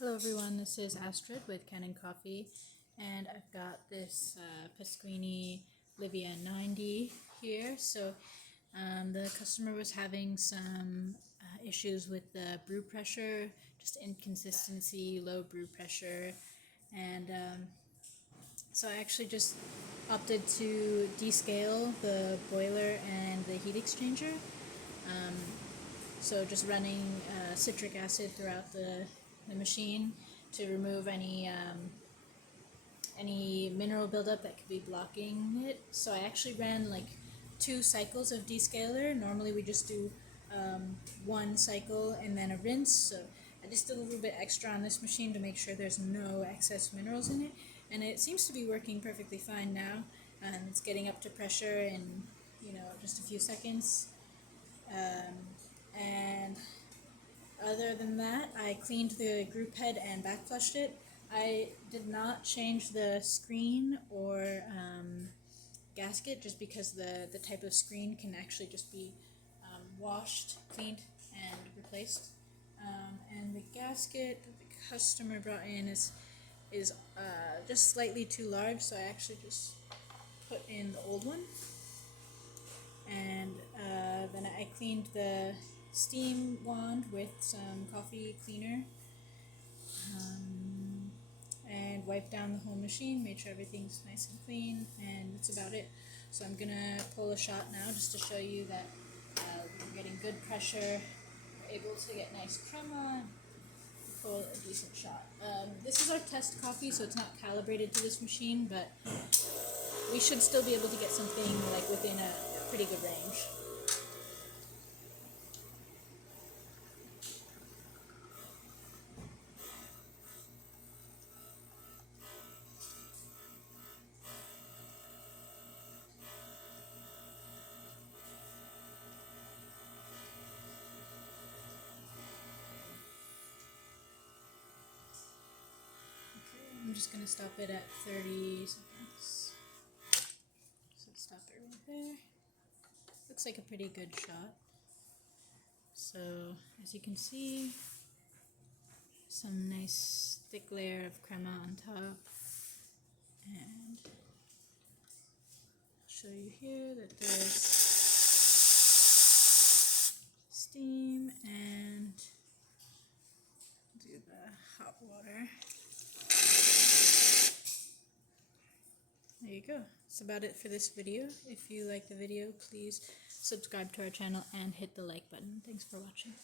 Hello everyone, this is Astrid with Kanen Coffee, and I've got this Pasquini Livia 90 here. So the customer was having some issues with the brew pressure, just inconsistency, low brew pressure, and so I actually just opted to descale the boiler and the heat exchanger. So just running citric acid throughout the machine to remove any mineral buildup that could be blocking it. So I actually ran like 2 cycles of descaler. Normally we just do 1 cycle and then a rinse. So I just did a little bit extra on this machine to make sure there's no excess minerals in it. And it seems to be working perfectly fine now. It's getting up to pressure in just a few seconds. And other than that, I cleaned the group head and back flushed it. I did not change the screen or gasket just because the type of screen can actually just be washed, cleaned, and replaced. And the gasket that the customer brought in is just slightly too large, so I actually just put in the old one. And then I cleaned the steam wand with some coffee cleaner and wiped down the whole machine, made sure everything's nice and clean, and that's about it. So I'm gonna pull a shot now just to show you that we're getting good pressure, we're able to get nice crema, pull a decent shot. This is our test coffee, so it's not calibrated to this machine, but we should still be able to get something like within a pretty good range. I'm just going to stop it at 30 seconds. So stop it right there. Looks like a pretty good shot. So as you can see, some nice thick layer of crema on top. And I'll show you here that there's steam, and do the hot water. There you go. That's about it for this video. If you like the video, please subscribe to our channel and hit the like button. Thanks for watching.